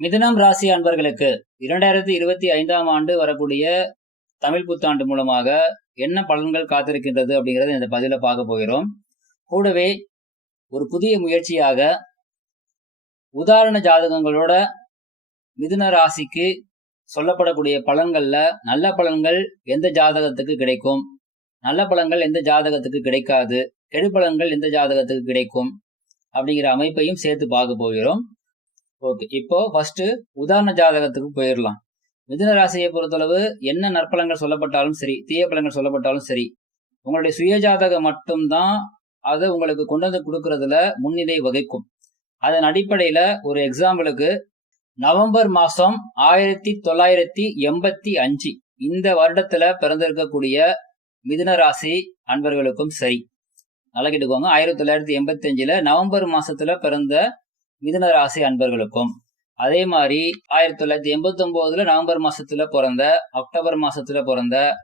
மிதுனம் ராசி அன்பர்களுக்கு இரண்டாயிரத்தி இருபத்தி ஐந்தாம் ஆண்டு வரக்கூடிய தமிழ் புத்தாண்டு மூலமாக என்ன பலன்கள் காத்திருக்கின்றது அப்படிங்கிறத இந்த பதில பார்க்க போகிறோம். கூடவே ஒரு புதிய முயற்சியாக உதாரண ஜாதகங்களோட மிதுன ராசிக்கு சொல்லப்படக்கூடிய பலன்கள்ல நல்ல பலன்கள் எந்த ஜாதகத்துக்கு கிடைக்கும்? நல்ல பலன்கள் எந்த ஜாதகத்துக்கு கிடைக்காது? கெடு பலன்கள் எந்த ஜாதகத்துக்கு கிடைக்கும்? அப்படிங்கிற அமைப்பையும் சேர்த்து பார்க்க போகிறோம். ஓகே இப்போ ஃபர்ஸ்ட் உதாரண ஜாதகத்துக்கு போயிடலாம் மிதுன ராசியை பொறுத்தளவு என்ன நற்பலங்கள் சொல்லப்பட்டாலும் சரி தீய பலங்கள் சொல்லப்பட்டாலும் சரி உங்களுடைய சுய ஜாதகம் மட்டும்தான் அதை உங்களுக்கு கொண்டு வந்து கொடுக்கறதுல முன்னிலை வகிக்கும். அதன் அடிப்படையில் ஒரு எக்ஸாம்பிளுக்கு நவம்பர் மாதம் ஆயிரத்தி தொள்ளாயிரத்தி எண்பத்தி அஞ்சு இந்த வருடத்தில் பிறந்திருக்கக்கூடிய மிதுன ராசி அன்பர்களுக்கும் சரி. நல்லா கேட்டுக்கோங்க ஆயிரத்தி தொள்ளாயிரத்தி எண்பத்தி அஞ்சில் நவம்பர் மாதத்தில் பிறந்த மிதுன ராசி அன்பர்களுக்கும் அதே மாதிரி ஆயிரத்தி தொள்ளாயிரத்தி எண்பத்தி ஒன்பதுல நவம்பர் மாசத்துல பிறந்த அக்டோபர் மாசத்துல பிறந்த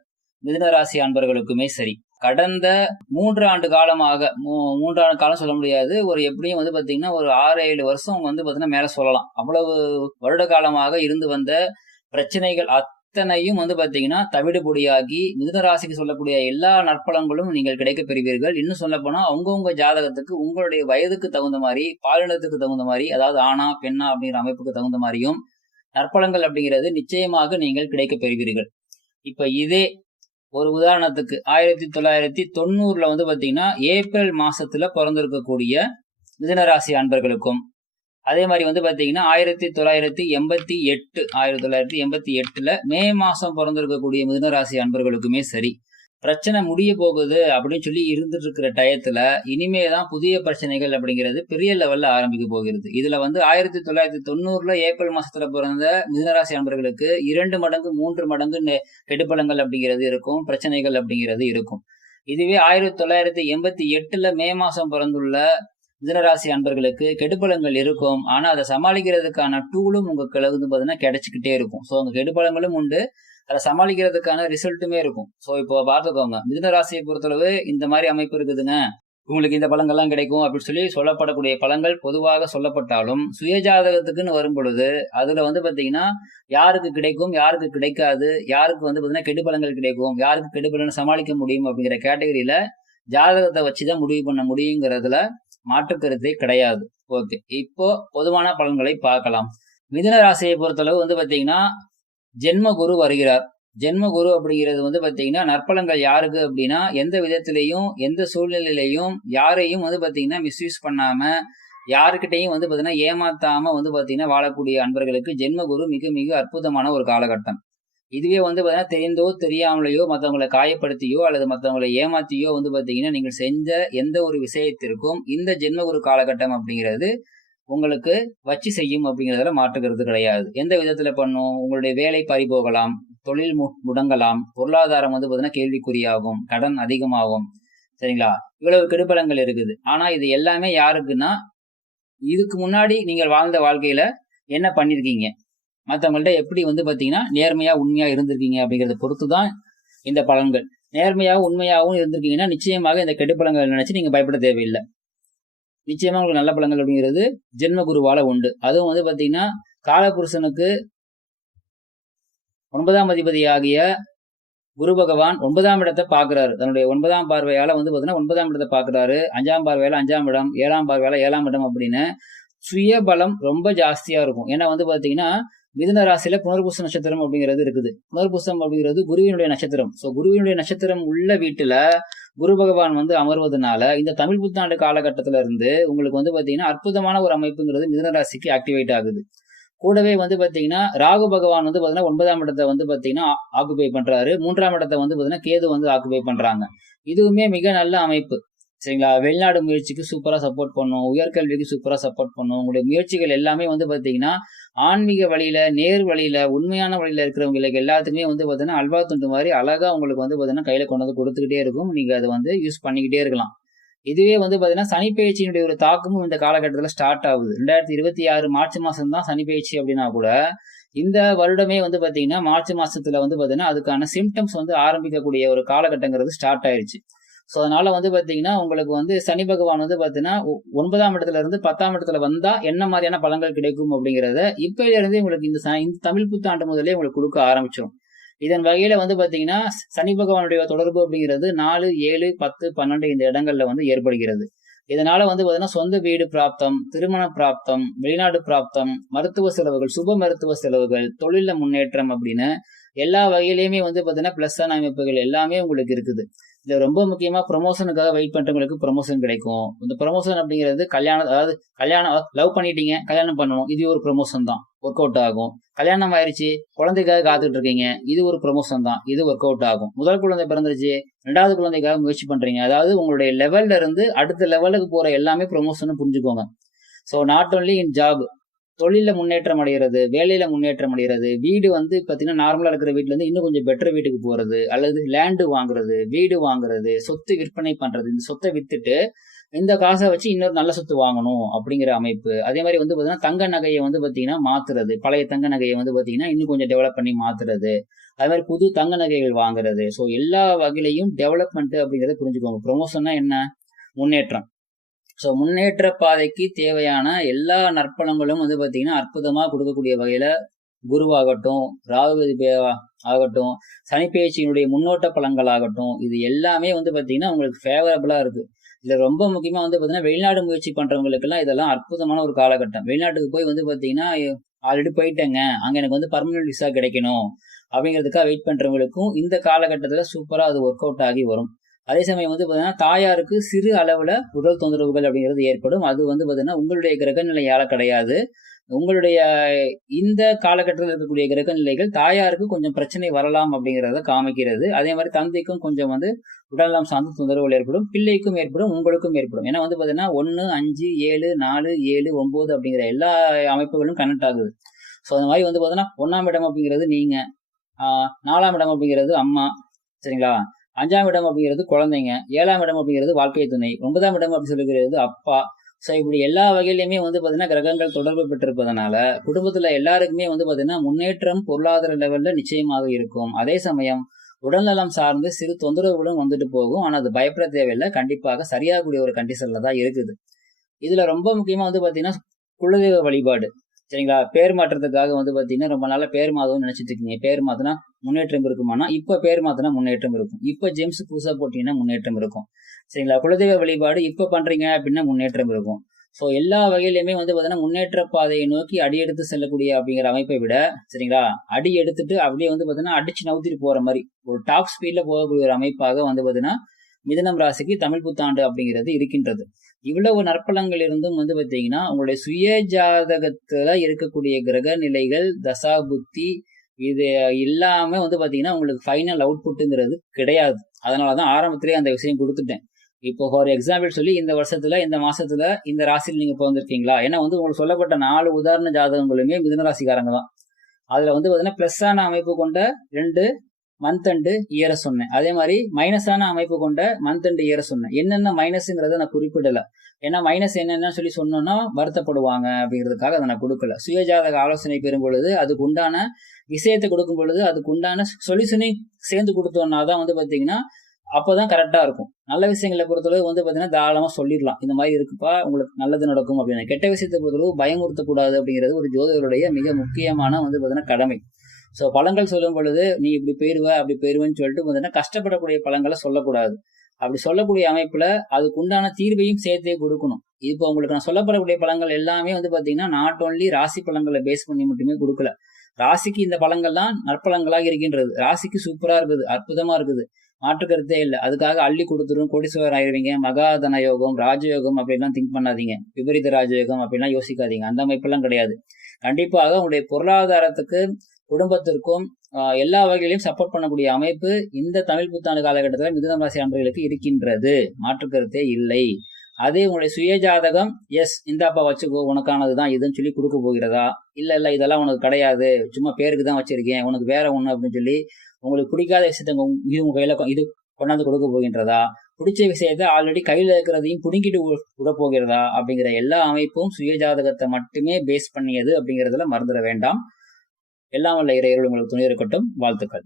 மிதுன ராசி அன்பர்களுக்குமே சரி. கடந்த மூன்று ஆண்டு காலமாக மூ- மூன்று ஆண்டு காலம் சொல்ல முடியாது. ஒரு எப்படியும் வந்து பாத்தீங்கன்னா ஒரு ஆறு ஏழு வருஷம் வந்து பாத்தீங்கன்னா மேல சொல்லலாம். அவ்வளவு வருட காலமாக இருந்து வந்த பிரச்சனைகள் அத்தனையும் வந்து பார்த்தீங்கன்னா தவிடுபொடியாகி மிதனராசிக்கு சொல்லக்கூடிய எல்லா நற்பழங்களும் நீங்கள் கிடைக்கப் பெறுவீர்கள் இன்னும் சொல்ல போனா அவங்கவுங்க ஜாதகத்துக்கு உங்களுடைய வயதுக்கு தகுந்த மாதிரி பாலினத்துக்கு தகுந்த மாதிரி அதாவது ஆணா பெண்ணா அப்படிங்கிற அமைப்புக்கு தகுந்த மாதிரியும் நற்பலங்கள் அப்படிங்கிறது நிச்சயமாக நீங்கள் கிடைக்க பெறுவீர்கள் இப்போ இதே ஒரு உதாரணத்துக்கு ஆயிரத்தி தொள்ளாயிரத்தி தொண்ணூறுல வந்து பார்த்தீங்கன்னா ஏப்ரல் மாசத்துல பிறந்திருக்கக்கூடிய மிதனராசி அன்பர்களுக்கும் அதே மாதிரி வந்து பார்த்தீங்கன்னா ஆயிரத்தி தொள்ளாயிரத்தி எண்பத்தி எட்டு ஆயிரத்தி தொள்ளாயிரத்தி எண்பத்தி எட்டுல மே மாதம் பிறந்திருக்கக்கூடிய மிதுனராசி அன்பர்களுக்குமே சரி. பிரச்சனை முடிய போகுது அப்படின்னு சொல்லி இருந்துட்டு இருக்கிற டயத்துல இனிமே தான் புதிய பிரச்சனைகள் அப்படிங்கிறது பெரிய லெவல்ல ஆரம்பிக்க போகிறது. இதுல வந்து ஆயிரத்தி தொள்ளாயிரத்தி தொண்ணூறுல ஏப்ரல் மாசத்துல பிறந்த மிதனராசி அன்பர்களுக்கு இரண்டு மடங்கு மூன்று மடங்கு நெ- கெடுபலங்கள் அப்படிங்கிறது இருக்கும் பிரச்சனைகள் அப்படிங்கிறது இருக்கும். இதுவே ஆயிரத்தி தொள்ளாயிரத்தி எண்பத்தி எட்டுல மே மாசம் பிறந்துள்ள மிதனராசி அன்பர்களுக்கு கெடுபலங்கள் இருக்கும். ஆனா அதை சமாளிக்கிறதுக்கான டூலும் உங்களுக்கு வந்து பாத்தீங்கன்னா கிடைச்சிக்கிட்டே இருக்கும். ஸோ அந்த கெடுபலங்களும் உண்டு. அதை சமாளிக்கிறதுக்கான ரிசல்ட்டுமே இருக்கும். ஸோ இப்போ பார்த்துக்கோங்க. மிதனராசியை பொறுத்தளவு இந்த மாதிரி அமைப்பு இருக்குதுங்க. உங்களுக்கு இந்த பழங்கள்லாம் கிடைக்கும் அப்படின்னு சொல்லி சொல்லப்படக்கூடிய பழங்கள் பொதுவாக சொல்லப்பட்டாலும் சுயஜாதகத்துக்குன்னு வரும் பொழுது அதுல வந்து பாத்தீங்கன்னா யாருக்கு கிடைக்கும் யாருக்கு கிடைக்காது யாருக்கு வந்து பாத்தீங்கன்னா கெடுபலங்கள் கிடைக்கும் யாருக்கு கெடுபலன்னு சமாளிக்க முடியும் அப்படிங்கிற கேட்டகரியில ஜாதகத்தை வச்சுதான் முடிவு பண்ண முடியுங்கிறதுல மாற்று கருத்தே கிடையாது. ஓகே. இப்போ பொதுவான பலன்களை பார்க்கலாம். மிதுன ராசியை பொறுத்தளவு வந்து பார்த்தீங்கன்னா ஜென்ம குரு வருகிறார். ஜென்ம குரு அப்படிங்கிறது வந்து பார்த்தீங்கன்னா நற்பலங்கள் யாருக்கு அப்படின்னா எந்த விதத்திலையும் எந்த சூழ்நிலையிலையும் யாரையும் வந்து பார்த்தீங்கன்னா மிஸ்யூஸ் பண்ணாமல் யாருக்கிட்டையும் வந்து பார்த்தீங்கன்னா ஏமாத்தாமல் வந்து பார்த்தீங்கன்னா வாழக்கூடிய அன்பர்களுக்கு ஜென்ம குரு மிக மிக அற்புதமான ஒரு காலகட்டம். இதுவே வந்து பார்த்தீங்கன்னா தெரிந்தோ தெரியாமலையோ மற்றவங்களை காயப்படுத்தியோ அல்லது மற்றவங்களை ஏமாத்தியோ வந்து பார்த்தீங்கன்னா நீங்கள் செஞ்ச எந்த ஒரு விஷயத்திற்கும் இந்த ஜென்மகுரு காலகட்டம் அப்படிங்கிறது உங்களுக்கு வச்சு செய்யும் அப்படிங்கிறதுல மாற்றுக்கிறது கிடையாது. எந்த விதத்தில் பண்ணும்? உங்களுடைய வேலை பறிபோகலாம் தொழில் மு- முடங்கலாம் பொருளாதாரம் வந்து பார்த்தீங்கன்னா கேள்விக்குறியாகும் கடன் அதிகமாகும். சரிங்களா? இவ்வளவு கெடுபலங்கள் இருக்குது. ஆனால் இது எல்லாமே யாருக்குன்னா இதுக்கு முன்னாடி நீங்கள் வாழ்ந்த வாழ்க்கையில என்ன பண்ணியிருக்கீங்க மற்றவங்கள்ட்ட எப்படி வந்து பாத்தீங்கன்னா நேர்மையா உண்மையா இருந்திருக்கீங்க அப்படிங்கறத பொறுத்து தான் இந்த பலன்கள். நேர்மையாகவும் உண்மையாகவும் இருந்திருக்கீங்கன்னா நிச்சயமாக இந்த கெடுபலங்களை நினைச்சு நீங்க பயப்பட தேவையில்லை. நிச்சயமா உங்களுக்கு நல்ல பழங்கள் அப்படிங்கிறது ஜென்ம குருவால உண்டு. அதுவும் வந்து பாத்தீங்கன்னா காலபுருஷனுக்கு ஒன்பதாம் அதிபதியாகிய குரு பகவான் ஒன்பதாம் இடத்தை பார்க்கிறாரு தன்னுடைய ஒன்பதாம் பார்வையால வந்து பாத்தீங்கன்னா ஒன்பதாம் இடத்தை பார்க்கிறாரு அஞ்சாம் பார்வையால அஞ்சாம் இடம் ஏழாம் பார்வையால ஏழாம் இடம் அப்படின்னு சுயபலம் ரொம்ப ஜாஸ்தியா இருக்கும். ஏன்னா வந்து பாத்தீங்கன்னா மிதுன ராசியில புனர்பூச நட்சத்திரம் அப்படிங்கிறது இருக்குது. புனர்பூசம் அப்படிங்கிறது குருவினுடைய நட்சத்திரம். சோ குருவினுடைய நட்சத்திரம் உள்ள வீட்டுல குரு பகவான் வந்து அமர்வதனால இந்த தமிழ் புத்தாண்டு காலகட்டத்துல இருந்து உங்களுக்கு வந்து பாத்தீங்கன்னா அற்புதமான ஒரு அமைப்புங்கிறது மிதுன ராசிக்கு ஆக்டிவேட் ஆகுது. கூடவே வந்து பாத்தீங்கன்னா ராகு பகவான் வந்து பாத்தீங்கன்னா ஒன்பதாம் இடத்தை வந்து பாத்தீங்கன்னா ஆக்குபை பண்றாரு. மூன்றாம் இடத்தை வந்து பாத்தீங்கன்னா கேது வந்து ஆக்குபை பண்றாங்க. இதுவுமே மிக நல்ல அமைப்பு. சரிங்களா? வெளிநாடு முயற்சிக்கு சூப்பராக சப்போர்ட் பண்ணும். உயர்கல்விக்கு சூப்பராக சப்போர்ட் பண்ணும். உங்களுடைய முயற்சிகள் எல்லாமே வந்து பார்த்தீங்கன்னா ஆன்மீக வழியில நேர் வழியில உண்மையான வழியில இருக்கிறவங்களுக்கு எல்லாத்துக்குமே வந்து பார்த்தீங்கன்னா அல்வா துண்டு மாதிரி அழகாக உங்களுக்கு வந்து பார்த்தீங்கன்னா கையில் கொண்டு வந்து கொடுத்துக்கிட்டே இருக்கும். நீங்கள் அதை வந்து யூஸ் பண்ணிக்கிட்டே இருக்கலாம். இதுவே வந்து பார்த்தீங்கன்னா சனி பயிற்சியினுடைய ஒரு தாக்கமும் இந்த காலகட்டத்தில் ஸ்டார்ட் ஆகுது. ரெண்டாயிரத்தி இருபத்தி ஆறு மார்ச் மாதம் தான் சனி பயிற்சி அப்படின்னா கூட இந்த வருடமே வந்து பார்த்தீங்கன்னா மார்ச் மாதத்தில் வந்து பார்த்தீங்கன்னா அதுக்கான சிம்டம்ஸ் வந்து ஆரம்பிக்கக்கூடிய ஒரு காலகட்டங்கிறது ஸ்டார்ட் ஆயிடுச்சு ஸோ அதனால வந்து பார்த்தீங்கன்னா உங்களுக்கு வந்து சனி பகவான் வந்து பார்த்தீங்கன்னா ஒ- ஒன்பதாம் இடத்துல இருந்து பத்தாம் இடத்துல வந்தா என்ன மாதிரியான பலன்கள் கிடைக்கும் அப்படிங்கிறத இப்பயில இருந்தே உங்களுக்கு இந்த இந்த தமிழ் புத்தாண்டு முதலே உங்களுக்கு கொடுக்க ஆரம்பிச்சிடும் இதன் வகையில வந்து பாத்தீங்கன்னா சனி பகவானுடைய தொடர்பு அப்படிங்கிறது நாலு ஏழு பத்து பன்னெண்டு இந்த இடங்கள்ல வந்து ஏற்படுகிறது. இதனால வந்து பார்த்தீங்கன்னா சொந்த வீடு பிராப்தம் திருமண பிராப்தம் வெளிநாடு பிராப்தம் மருத்துவ செலவுகள் சுப மருத்துவ செலவுகள் தொழில முன்னேற்றம் அப்படின்னு எல்லா வகையிலையுமே வந்து பார்த்தீங்கன்னா பிளஸ் ஆன அமைப்புகள் எல்லாமே உங்களுக்கு இருக்குது. இதில் ரொம்ப முக்கியமா ப்ரொமோஷனுக்காக வெயிட் பண்றவங்களுக்கு ப்ரொமோஷன் கிடைக்கும். இந்த ப்ரொமோஷன் அப்படிங்கிறது கல்யாணம் அதாவது கல்யாணம் லவ் பண்ணிட்டீங்க கல்யாணம் பண்ணணும். இது ஒரு ப்ரொமோஷன் தான். ஒர்க் அவுட் ஆகும். கல்யாணம் ஆயிடுச்சு குழந்தைக்காக காத்துட்டு இருக்கீங்க. இது ஒரு ப்ரொமோஷன் தான். இது ஒர்க் அவுட் ஆகும். முதல் குழந்தை பிறந்துருச்சு ரெண்டாவது குழந்தைக்காக முயற்சி பண்றீங்க. அதாவது உங்களுடைய லெவல்ல இருந்து அடுத்த லெவலுக்கு போற எல்லாமே ப்ரொமோஷன் புரிஞ்சுக்கோங்க. So not only in job தொழில முன்னேற்றம் அடைகிறது வேலையில முன்னேற்றம் அடைகிறது வீடு வந்து பாத்தீங்கன்னா நார்மலா இருக்கிற வீட்ல இருந்து இன்னும் கொஞ்சம் பெட்டர் வீட்டுக்கு போறது அல்லது லேண்டு வாங்குறது வீடு வாங்குறது சொத்து விற்பனை பண்றது இந்த சொத்தை வித்துட்டு இந்த காசை வச்சு இன்னொரு நல்ல சொத்து வாங்கணும் அப்படிங்கிற அமைப்பு. அதே மாதிரி வந்து பாத்தீங்கன்னா தங்க நகையை வந்து பாத்தீங்கன்னா மாத்துறது பழைய தங்க நகையை வந்து பாத்தீங்கன்னா இன்னும் கொஞ்சம் டெவலப் பண்ணி மாத்துறது. அதே மாதிரி புது தங்க நகைகள் வாங்குறது. ஸோ எல்லா வகையிலையும் டெவலப்மெண்ட் அப்படிங்கிறத புரிஞ்சுக்கோங்க. ப்ரொமோஷன்னா என்ன? முன்னேற்றம். ஸோ முன்னேற்ற பாதைக்கு தேவையான எல்லா நற்பலங்களும் வந்து பார்த்தீங்கன்னா அற்புதமாக கொடுக்கக்கூடிய வகையில் குருவாகட்டும் ராகுபதி ஆகட்டும் சனிப்பெயர்ச்சியினுடைய முன்னோட்ட பலங்கள் ஆகட்டும் இது எல்லாமே வந்து பார்த்தீங்கன்னா உங்களுக்கு ஃபேவரபுளாக இருக்குது இதில் ரொம்ப முக்கியமாக வந்து பார்த்தீங்கன்னா வெளிநாடு முயற்சி பண்ணுறவங்களுக்கெல்லாம் இதெல்லாம் அற்புதமான ஒரு காலகட்டம். வெளிநாட்டுக்கு போய் வந்து பார்த்தீங்கன்னா ஆல்ரெடி போயிட்டேங்க. அங்கே எனக்கு வந்து பர்மனன்ட் விசா கிடைக்கணும். அப்படிங்கிறதுக்காக வெயிட் பண்ணுறவங்களுக்கும் இந்த காலகட்டத்தில் சூப்பராக அது ஒர்க் அவுட் ஆகி வரும். அதே சமயம் வந்து பார்த்தீங்கன்னா தாயாருக்கு சிறு அளவில் உடல் தொந்தரவுகள் அப்படிங்கிறது ஏற்படும். அது வந்து பார்த்தீங்கன்னா உங்களுடைய கிரகநிலையால் கிடையாது. உங்களுடைய இந்த காலகட்டத்தில் இருக்கக்கூடிய கிரக நிலைகள் தாயாருக்கு கொஞ்சம் பிரச்சனை வரலாம் அப்படிங்கிறத காமிக்கிறது. அதே மாதிரி தந்தைக்கும் கொஞ்சம் வந்து உடல்நலம் சார்ந்த தொந்தரவுகள் ஏற்படும். பிள்ளைக்கும் ஏற்படும் உங்களுக்கும் ஏற்படும். ஏன்னா வந்து பார்த்தீங்கன்னா ஒன்று அஞ்சு ஏழு நாலு ஏழு ஒம்பது அப்படிங்கிற எல்லா அமைப்புகளும் கனெக்ட் ஆகுது. ஸோ அந்த மாதிரி வந்து பார்த்தீங்கன்னா ஒன்றாம் இடம் அப்படிங்கிறது நீங்கள் நாலாம் இடம் அப்படிங்கிறது அம்மா சரிங்களா? அஞ்சாம் இடம் அப்படிங்கிறது குழந்தைங்க ஏழாம் இடம் அப்படிங்கிறது வாழ்க்கை துணை ஒன்பதாம் இடம் அப்படி சொல்லுகிறது அப்பா. ஸோ இப்படி எல்லா வகையிலையுமே வந்து பார்த்தீங்கன்னா கிரகங்கள் தொடர்பு பெற்றிருப்பதனால குடும்பத்தில் எல்லாருக்குமே வந்து பார்த்தீங்கன்னா முன்னேற்றம் பொருளாதார லெவலில் நிச்சயமாக இருக்கும். அதே சமயம் உடல்நலம் சார்ந்து சிறு தொந்தரவுகளும் வந்துட்டு போகும். ஆனால் அது பயப்பட தேவையில்லை. கண்டிப்பாக சரியாகக்கூடிய ஒரு கண்டிஷனில் தான் இருக்குது. இதில் ரொம்ப முக்கியமாக வந்து பார்த்தீங்கன்னா குலதெய்வ வழிபாடு. சரிங்களா? பேர் மாற்றத்துக்காக வந்து பார்த்தீங்கன்னா ரொம்ப நாளாக பேர் மாதம்னு நினைச்சிட்டு இருக்கீங்க. பேர் மாத்தினா முன்னேற்றம் இருக்குமானா இப்போ பேர் மாத்தினா முன்னேற்றம் இருக்கும். இப்போ ஜெம்ஸ் புதுசா போட்டீங்கன்னா முன்னேற்றம் இருக்கும். சரிங்களா? குலதெய்வ வழிபாடு இப்போ பண்ணுறீங்க அப்படின்னா முன்னேற்றம் இருக்கும். ஸோ எல்லா வகையிலுமே வந்து பார்த்தீங்கன்னா முன்னேற்ற பாதையை நோக்கி அடி எடுத்து செல்லக்கூடிய அப்படிங்கிற அமைப்பை விட சரிங்களா? அடி எடுத்துட்டு அப்படியே வந்து பார்த்தீங்கன்னா அடிச்சு நவுத்திட்டு போகிற மாதிரி ஒரு டாப் ஸ்பீடில் போகக்கூடிய ஒரு அமைப்பாக வந்து பார்த்தீங்கன்னா மிதனம் ராசிக்கு தமிழ் புத்தாண்டு அப்படிங்கிறது இருக்கின்றது. இவ்வளவு நற்பலங்கள் இருந்தும் வந்து பார்த்தீங்கன்னா உங்களுடைய சுய ஜாதகத்துல இருக்கக்கூடிய கிரக நிலைகள் தசா புத்தி இது இல்லாம வந்து பாத்தீங்கன்னா உங்களுக்கு ஃபைனல் அவுட்புட்டுங்கிறது கிடையாது. அதனாலதான் ஆரம்பத்திலேயே அந்த விஷயம் கொடுத்துட்டேன். இப்போ ஃபார் எக்ஸாம்பிள் சொல்லி இந்த வருஷத்துல இந்த மாசத்துல இந்த ராசியில் நீங்க பிறந்திருக்கீங்களா? ஏன்னா வந்து உங்களுக்கு சொல்லப்பட்ட நாலு உதாரண ஜாதகங்களுமே மிதுன ராசிக்காரங்க தான். அதுல வந்து பாத்தீங்கன்னா பிளஸ்ஸான அமைப்பு கொண்ட ரெண்டு மந்த் அண்டு இயரை சொன்னேன். அதே மாதிரி மைனஸான அமைப்பு கொண்ட மந்த் அண்டு இயரை சொன்னேன். என்னென்ன மைனஸ்ங்கிறத நான் குறிப்பிடல. ஏன்னா மைனஸ் என்னென்னு சொல்லி சொன்னோன்னா வருத்தப்படுவாங்க அப்படிங்கிறதுக்காக அதை நான் கொடுக்கல. சுயஜாதக ஆலோசனை பெறும் பொழுது அதுக்கு உண்டான விஷயத்தை கொடுக்கும் பொழுது அதுக்கு உண்டான சொல்யூஷனை சேர்ந்து கொடுத்தோம்னா தான் வந்து பாத்தீங்கன்னா அப்போதான் கரெக்டா இருக்கும். நல்ல விஷயங்களை பொறுத்தளவு வந்து பாத்தீங்கன்னா தாராளமா சொல்லிடலாம். இந்த மாதிரி இருக்குப்பா உங்களுக்கு நல்லது நடக்கும் அப்படின்னு. கெட்ட விஷயத்தை பொறுத்தளவு பயமுறுத்தக்கூடாது அப்படிங்கிறது ஒரு ஜோதிடருடைய மிக முக்கியமான வந்து பாத்தீங்கன்னா கடமை. ஸோ பழங்கள் சொல்லும் பொழுது நீ இப்படி போயிருவ அப்படி போயிருவேன்னு சொல்லிட்டு பார்த்தீங்கன்னா கஷ்டப்படக்கூடிய பழங்களை சொல்லக்கூடாது. அப்படி சொல்லக்கூடிய அமைப்புல அதுக்கு உண்டான தீர்வையும் சேர்த்தே கொடுக்கணும். இப்போ உங்களுக்கு நான் சொல்லப்படக்கூடிய பழங்கள் எல்லாமே வந்து பாத்தீங்கன்னா நாட் ஓன்லி ராசி பழங்களை பேஸ் பண்ணி மட்டுமே கொடுக்கல. ராசிக்கு இந்த பழங்கள்லாம் நற்பழங்களாக இருக்கின்றது. ராசிக்கு சூப்பரா இருக்குது அற்புதமா இருக்குது. மாற்று கருத்தே இல்லை. அதுக்காக அள்ளி கொடுத்துரும் கோடீஸ்வரர் ஆயிருவீங்க மகாதன யோகம் ராஜயோகம் அப்படிலாம் திங்க் பண்ணாதீங்க. விபரீத ராஜயோகம் அப்படிலாம் யோசிக்காதீங்க. அந்த அமைப்பெல்லாம் கிடையாது. கண்டிப்பாக உங்களுடைய பொருளாதாரத்துக்கு குடும்பத்திற்கும் எல்லா வகையிலையும் சப்போர்ட் பண்ணக்கூடிய அமைப்பு இந்த தமிழ் புத்தாண்டு காலகட்டத்தில் மிதுனம் ராசி அன்பர்களுக்கு இருக்கின்றது. மாற்று கருத்தே இல்லை. அதே உங்களுடைய சுயஜாதகம் எஸ் இந்தாப்பா வச்சுக்கோ உனக்கானது தான் இதுன்னு சொல்லி கொடுக்க போகிறதா? இல்லை இல்லை இதெல்லாம் உனக்கு கிடையாது. சும்மா பேருக்கு தான் வச்சிருக்கேன். உனக்கு வேற ஒன்று அப்படின்னு சொல்லி உங்களுக்கு பிடிக்காத விஷயத்த இது உங்க கையில கொ- இது கொண்டாந்து கொடுக்க போகின்றதா? பிடிச்ச விஷயத்த ஆல்ரெடி கையில் இருக்கிறதையும் புடுங்கிட்டு விட போகிறதா? அப்படிங்கிற எல்லா அமைப்பும் சுயஜாதகத்தை மட்டுமே பேஸ் பண்ணியது அப்படிங்கிறதுல மறந்துட வேண்டாம். எல்லாம் வல்ல இறையர்கள் உங்களுக்கு துணை இருக்கட்டும். வாழ்த்துக்கள்.